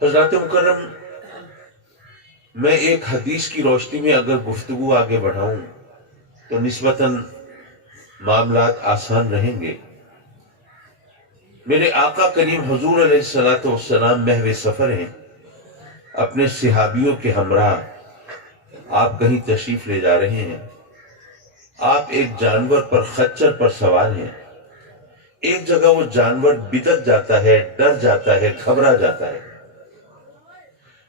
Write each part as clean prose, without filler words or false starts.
حضرات مکرم، میں ایک حدیث کی روشنی میں اگر گفتگو آگے بڑھاؤں تو نسبتاً معاملات آسان رہیں گے۔ میرے آقا کریم حضور علیہ الصلوۃ والسلام محو سفر ہیں، اپنے صحابیوں کے ہمراہ آپ کہیں تشریف لے جا رہے ہیں۔ آپ ایک جانور پر، خچر پر سوار ہیں۔ ایک جگہ وہ جانور بدک جاتا ہے، ڈر جاتا ہے، گھبرا جاتا ہے۔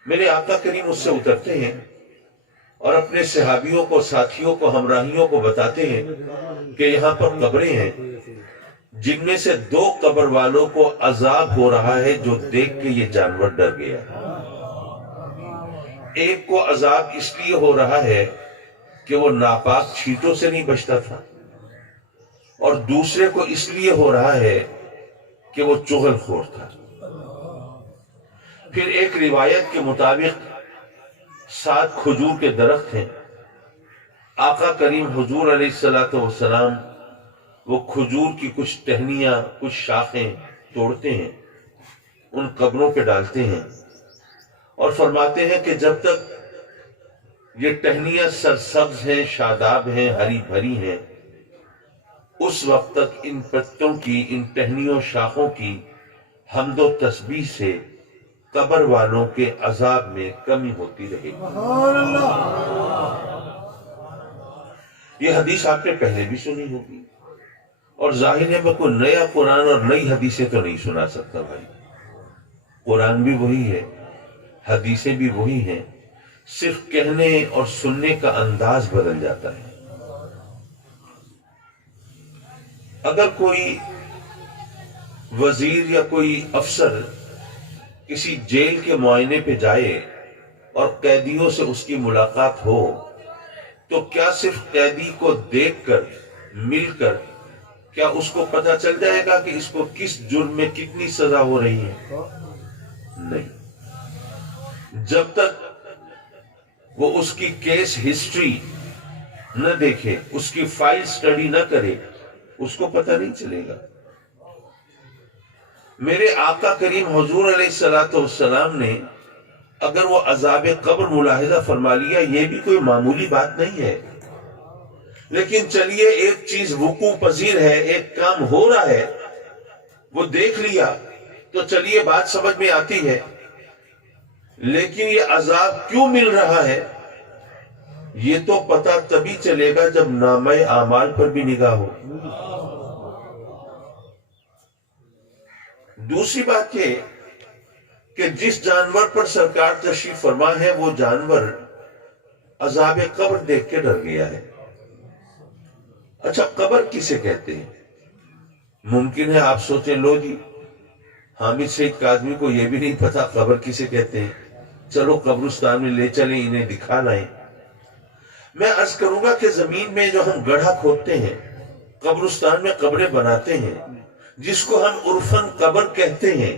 میرے آقا کریم اس سے اترتے ہیں اور اپنے صحابیوں کو، ساتھیوں کو، ہمراہیوں کو بتاتے ہیں کہ یہاں پر قبریں ہیں جن میں سے 2 قبر والوں کو عذاب ہو رہا ہے جو دیکھ کے یہ جانور ڈر گیا۔ ایک کو عذاب اس لیے ہو رہا ہے کہ وہ ناپاک چھینٹوں سے نہیں بچتا تھا، اور دوسرے کو اس لیے ہو رہا ہے کہ وہ چغل خور تھا۔ پھر ایک روایت کے مطابق 7 کھجور کے درخت ہیں۔ آقا کریم حضور علیہ الصلوۃ والسلام وہ کھجور کی کچھ ٹہنیاں، کچھ شاخیں توڑتے ہیں، ان قبروں پہ ڈالتے ہیں اور فرماتے ہیں کہ جب تک یہ ٹہنیاں سرسبز ہیں، شاداب ہیں، ہری بھری ہیں، اس وقت تک ان پتوں کی، ان ٹہنیوں شاخوں کی حمد و تسبیح سے قبر والوں کے عذاب میں کمی ہوتی رہے گی۔ یہ حدیث آپ نے پہلے بھی سنی ہوگی، اور ظاہر ہے میں کوئی نیا قرآن اور نئی حدیثیں تو نہیں سنا سکتا بھائی۔ قرآن بھی وہی ہے، حدیثیں بھی وہی ہیں، صرف کہنے اور سننے کا انداز بدل جاتا ہے۔ اگر کوئی وزیر یا کوئی افسر کسی جیل کے معائنے پہ جائے اور قیدیوں سے اس کی ملاقات ہو تو کیا صرف قیدی کو دیکھ کر، مل کر، کیا اس کو پتہ چل جائے گا کہ اس کو کس جرم میں کتنی سزا ہو رہی ہے؟ نہیں۔ جب تک وہ اس کی کیس ہسٹری نہ دیکھے، اس کی فائل سٹڈی نہ کرے، اس کو پتہ نہیں چلے گا۔ میرے آقا کریم حضور علیہ الصلوۃ والسلام نے اگر وہ عذاب قبر ملاحظہ فرما لیا، یہ بھی کوئی معمولی بات نہیں ہے۔ لیکن چلیے، ایک چیز وقوع پذیر ہے، ایک کام ہو رہا ہے، وہ دیکھ لیا تو چلیے بات سمجھ میں آتی ہے، لیکن یہ عذاب کیوں مل رہا ہے یہ تو پتہ تبھی چلے گا جب نامہ اعمال پر بھی نگاہ ہو۔ دوسری بات یہ کہ جس جانور پر سرکار تشریف فرما ہے وہ جانور عذاب قبر دیکھ کے ڈر گیا ہے۔ اچھا، قبر کسے کہتے ہیں؟ ممکن ہے آپ سوچیں، لو جی حامد سعید کاظمی کو یہ بھی نہیں پتا قبر کسے کہتے ہیں، چلو قبرستان میں لے چلیں، انہیں دکھا لائیں۔ میں عرض کروں گا کہ زمین میں جو ہم گڑھا کھودتے ہیں، قبرستان میں قبریں بناتے ہیں، جس کو ہم عرفاً قبر کہتے ہیں،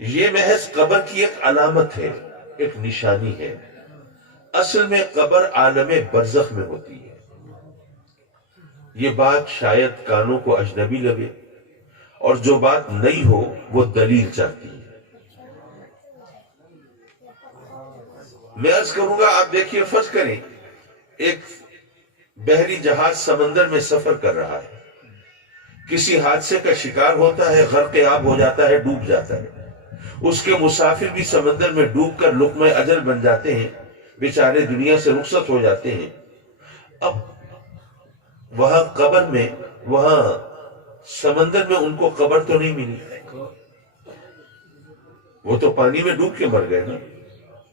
یہ محض قبر کی ایک علامت ہے، ایک نشانی ہے۔ اصل میں قبر عالم برزخ میں ہوتی ہے۔ یہ بات شاید کانوں کو اجنبی لگے، اور جو بات نئی ہو وہ دلیل چاہتی ہے۔ میں عرض کروں گا، آپ دیکھیے، فرض کریں ایک بحری جہاز سمندر میں سفر کر رہا ہے، کسی حادثے کا شکار ہوتا ہے، غرق آب ہو جاتا ہے، ڈوب جاتا ہے۔ اس کے مسافر بھی سمندر میں ڈوب کر لقمہ اجل بن جاتے ہیں، بیچارے دنیا سے رخصت ہو جاتے ہیں۔ اب وہاں قبر میں، وہاں سمندر میں ان کو قبر تو نہیں ملی، وہ تو پانی میں ڈوب کے مر گئے نا،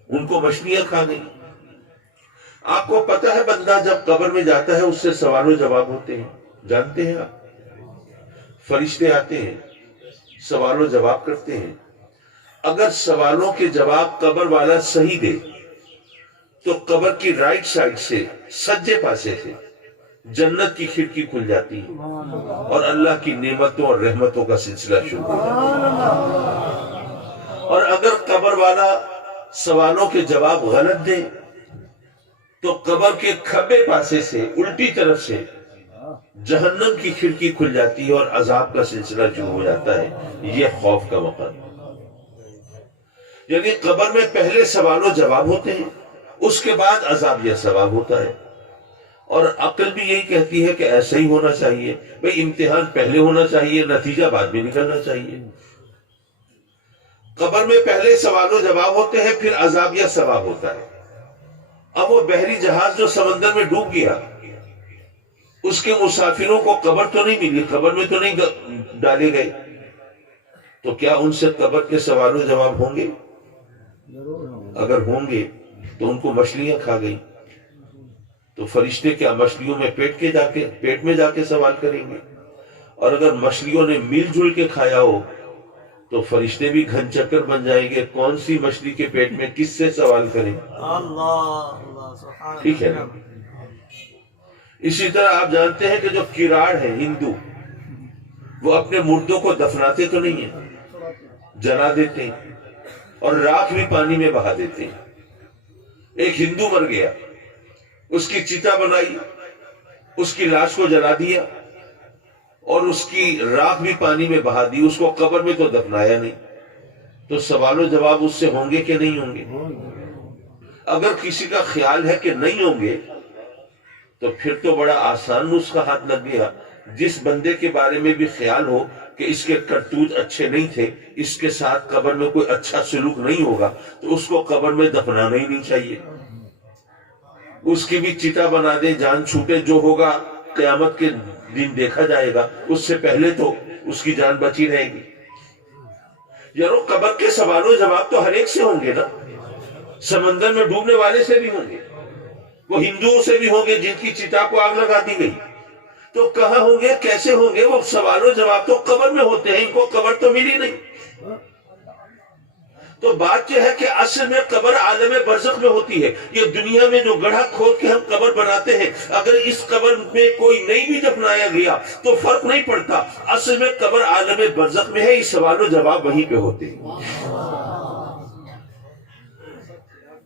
ان کو مچھلیاں کھا گئی۔ آپ کو پتہ ہے بندہ جب قبر میں جاتا ہے اس سے سوال و جواب ہوتے ہیں، جانتے ہیں آپ؟ فرشتے آتے ہیں، سوال و جواب کرتے ہیں۔ اگر سوالوں کے جواب قبر والا صحیح دے تو قبر کی رائٹ سائڈ سے، سجے پاسے سے جنت کی کھڑکی کھل جاتی ہے اور اللہ کی نعمتوں اور رحمتوں کا سلسلہ شروع ہو جاتا ہے۔ اور اگر قبر والا سوالوں کے جواب غلط دے تو قبر کے کھبے پاسے سے، الٹی طرف سے جہنم کی کھڑکی کھل جاتی ہے اور عذاب کا سلسلہ شروع ہو جاتا ہے۔ یہ خوف کا وقت۔ یعنی قبر میں پہلے سوال و جواب ہوتے ہیں، اس کے بعد عذاب یا ثواب ہوتا ہے. اور عقل بھی یہی کہتی ہے کہ ایسا ہی ہونا چاہیے. بھئی امتحان پہلے ہونا چاہیے، نتیجہ بعد میں نکلنا چاہیے. قبر میں پہلے سوال و جواب ہوتے ہیں، پھر عذاب یا ثواب ہوتا ہے. اب وہ بحری جہاز جو سمندر میں ڈوب گیا، اس کے مسافروں کو قبر تو نہیں ملی، قبر میں تو نہیں ڈالے گئے، تو کیا ان سے قبر کے سوال و جواب ہوں گے؟ اگر ہوں گے تو ان کو مچھلیاں کھا گئی، تو فرشتے کیا مچھلیوں میں پیٹ میں جا کے سوال کریں گے؟ اور اگر مچھلیوں نے مل جل کے کھایا ہو تو فرشتے بھی گھن چکر بن جائیں گے، کون سی مچھلی کے پیٹ میں کس سے سوال کریں؟ ٹھیک ہے نا؟ اسی طرح آپ جانتے ہیں کہ جو کراڑ ہیں ہندو، وہ اپنے مردوں کو دفناتے تو نہیں ہیں، جلا دیتے ہیں اور راکھ بھی پانی میں بہا دیتے ہیں. ایک ہندو مر گیا، اس کی چتا بنائی، اس کی لاش کو جلا دیا اور اس کی راکھ بھی پانی میں بہا دی، اس کو قبر میں تو دفنایا نہیں، تو سوال و جواب اس سے ہوں گے کہ نہیں ہوں گے؟ اگر کسی کا خیال ہے کہ نہیں ہوں گے تو پھر تو بڑا آسان نسخہ ہاتھ لگ گیا. جس بندے کے بارے میں بھی خیال ہو کہ اس کے کرتوت اچھے نہیں تھے، اس کے ساتھ قبر میں کوئی اچھا سلوک نہیں ہوگا، تو اس کو قبر میں دفنانا ہی نہیں چاہیے. اس کی بھی چتا بنا دیں، جان چھوٹے، جو ہوگا قیامت کے دن دیکھا جائے گا، اس سے پہلے تو اس کی جان بچی رہے گی. یارو قبر کے سوال و جواب تو ہر ایک سے ہوں گے نا، سمندر میں ڈوبنے والے سے بھی ہوں گے، وہ ہندوؤں سے بھی ہوں گے جن کی چتا کو آگ لگا دی گئی. تو کہاں ہوں گے، کیسے ہوں گے؟ وہ سوال و جواب تو قبر میں ہوتے ہیں، ان کو قبر تو ملی نہیں. تو بات یہ ہے کہ اصل میں قبر عالم برزخ میں ہوتی ہے. یہ دنیا میں جو گڑھا کھود کے ہم قبر بناتے ہیں، اگر اس قبر میں کوئی نہیں بھی دفنایا گیا تو فرق نہیں پڑتا، اصل میں قبر عالم برزخ میں ہے، اس سوال و جواب وہیں پہ ہوتے ہیں.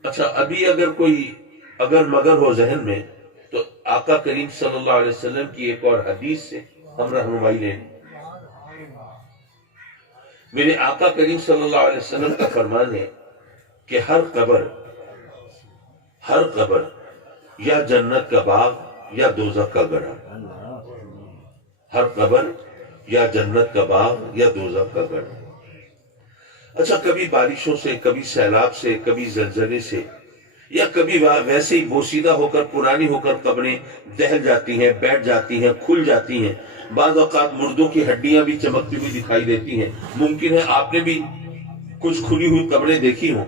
اچھا، ابھی اگر کوئی اگر مگر ہو ذہن میں، تو آقا کریم صلی اللہ علیہ وسلم کی ایک اور حدیث سے ہم رہنمائی لیں. میرے آقا کریم صلی اللہ علیہ وسلم کا فرمان ہے کہ ہر قبر یا جنت کا باغ یا دوزخ کا گڑھا. ہر قبر یا جنت کا باغ یا دوزخ کا گڑھا. اچھا، کبھی بارشوں سے، کبھی سیلاب سے، کبھی زلزلے سے، یا کبھی ویسے ہی بوسیدہ ہو کر، پرانی ہو کر قبریں دہل جاتی ہیں، بیٹھ جاتی ہیں، کھل جاتی ہیں. بعض اوقات مردوں کی ہڈیاں بھی چمکتی ہوئی دکھائی دیتی ہیں. ممکن ہے آپ نے بھی کچھ کھلی ہوئی قبریں دیکھی ہوں.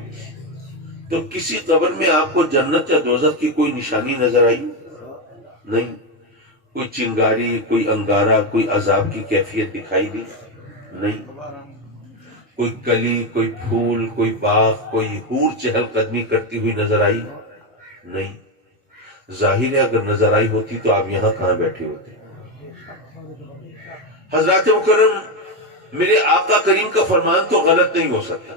تو کسی قبر میں آپ کو جنت یا دوزخ کی کوئی نشانی نظر آئی؟ نہیں. کوئی چنگاری، کوئی انگارہ، کوئی عذاب کی کیفیت دکھائی دی؟ نہیں. کوئی کلی، کوئی پھول، کوئی باغ، کوئی حور چہل قدمی کرتی ہوئی نظر آئی؟ نہیں. ظاہر ہے اگر نظر آئی ہوتی تو آپ یہاں کہاں بیٹھے ہوتے؟ حضرات مکرم، میرے آقا کریم کا فرمان تو غلط نہیں ہو سکتا.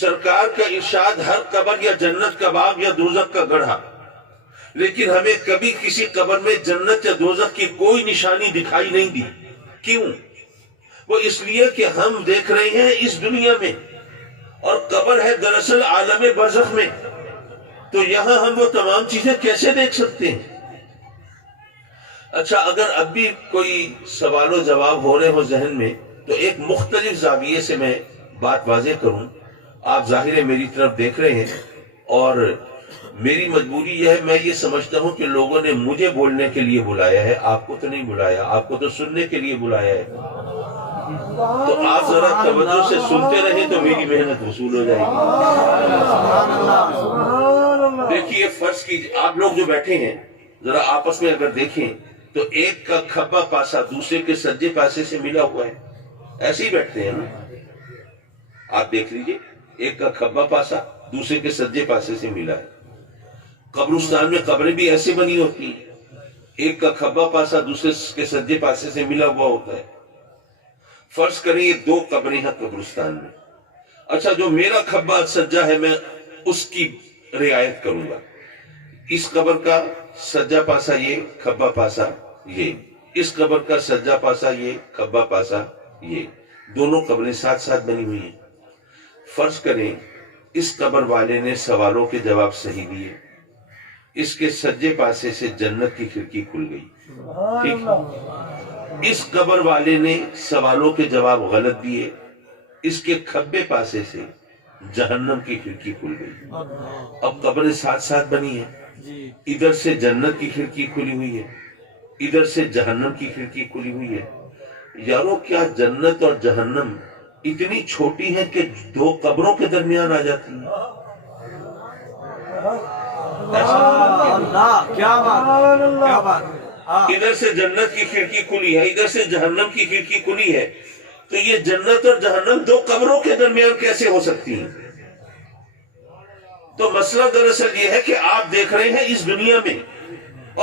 سرکار کا ارشاد ہر قبر یا جنت کا باغ یا دوزخ کا گڑھا، لیکن ہمیں کبھی کسی قبر میں جنت یا دوزخ کی کوئی نشانی دکھائی نہیں دی. کیوں؟ وہ اس لیے کہ ہم دیکھ رہے ہیں اس دنیا میں، اور قبر ہے دراصل عالم برزخ میں، تو یہاں ہم وہ تمام چیزیں کیسے دیکھ سکتے ہیں؟ اچھا، اگر اب بھی کوئی سوال و جواب ہو رہے ہو ذہن میں، تو ایک مختلف زاویے سے میں بات واضح کروں. آپ ظاہر ہے میری طرف دیکھ رہے ہیں، اور میری مجبوری یہ ہے، میں یہ سمجھتا ہوں کہ لوگوں نے مجھے بولنے کے لیے بلایا ہے، آپ کو تو نہیں بلایا، آپ کو تو سننے کے لیے بلایا ہے. تو آپ ذرا توجہ سے سنتے رہیں تو میری محنت وصول ہو جائے گی. دیکھیے، فرض کیجیے آپ لوگ جو بیٹھے ہیں، ذرا آپس میں اگر دیکھیں تو ایک کا کھبا پاسا دوسرے کے سجے پاسے سے ملا ہوا ہے. ایسے ہی بیٹھتے ہیں نا؟ آپ دیکھ لیجئے، ایک کا کھبا پاسا دوسرے کے سجے پاسے سے ملا ہے. قبرستان میں قبریں بھی ایسے بنی ہوتی ہیں، ایک کا کھبا پاسا دوسرے کے سجے پاسے سے ملا ہوا ہوتا ہے. فرض کریں یہ دو قبریں ہیں قبرستان میں. اچھا، جو میرا کھبا سجا ہے میں اس کی رعایت کروں گا. اس قبر کا سجا پاسا یہ، کھبا پاسا یہ، اس قبر کا سجا پاسا یہ، کھبا پاسا یہ، دونوں قبریں ساتھ ساتھ بنی ہوئی ہیں. فرض کریں اس قبر والے نے سوالوں کے جواب صحیح دیے، اس کے سجے پاسے سے جنت کی کھڑکی کھل گئی، ٹھیک ہے؟ اس قبر والے نے سوالوں کے جواب غلط دیے، اس کے کھبے پاسے سے جہنم کی کھڑکی کھل گئی۔ اب قبریں ساتھ ساتھ بنی ہیں، ادھر سے جنت کی کھڑکی کھلی ہوئی ہے، ادھر سے جہنم کی کھڑکی کھلی ہوئی ہے۔ یارو کیا جنت اور جہنم اتنی چھوٹی ہے کہ دو قبروں کے درمیان آ جاتی ہیں؟ ادھر سے جنت کی کھڑکی کھلی ہے، ادھر سے جہنم کی کھڑکی کھلی ہے، تو یہ جنت اور جہنم دو قبروں کے درمیان کیسے ہو سکتی ہیں؟ تو مسئلہ دراصل یہ ہے کہ آپ دیکھ رہے ہیں اس دنیا میں،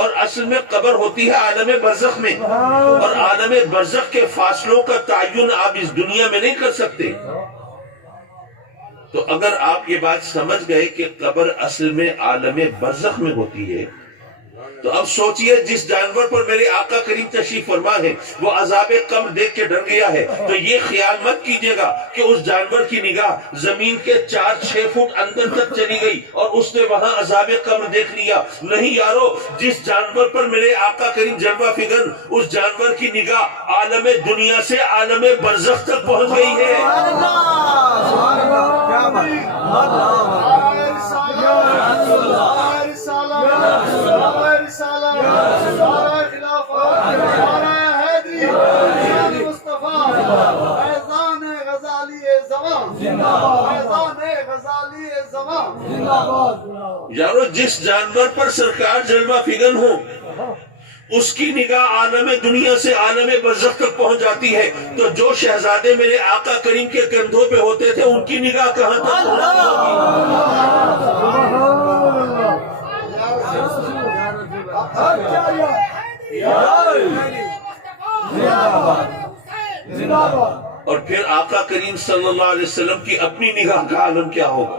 اور اصل میں قبر ہوتی ہے عالم برزخ میں، اور عالم برزخ کے فاصلوں کا تعین آپ اس دنیا میں نہیں کر سکتے۔ تو اگر آپ یہ بات سمجھ گئے کہ قبر اصل میں عالم برزخ میں ہوتی ہے، تو اب سوچئے جس جانور پر میرے آقا کریم تشریف فرما ہے وہ عذاب قبر دیکھ کے ڈر گیا ہے، تو یہ خیال مت کیجئے گا کہ اس جانور کی نگاہ زمین کے 4-6 فٹ اندر تک چلی گئی اور اس نے وہاں عذاب قبر دیکھ لیا۔ نہیں یارو، جس جانور پر میرے آقا کریم جلوہ فگن، اس جانور کی نگاہ عالم دنیا سے عالم برزخ تک پہنچ گئی ہے۔ یارو جس جانور پر سرکار جلوہ فگن ہو اس کی نگاہ عالم دنیا سے عالم برزخ تک پہنچ جاتی ہے، تو جو شہزادے میرے آقا کریم کے کندھوں پہ ہوتے تھے ان کی نگاہ کہاں تک اور پھر آقا کریم صلی اللہ علیہ وسلم کی اپنی نگاہ کا عالم کیا ہوگا؟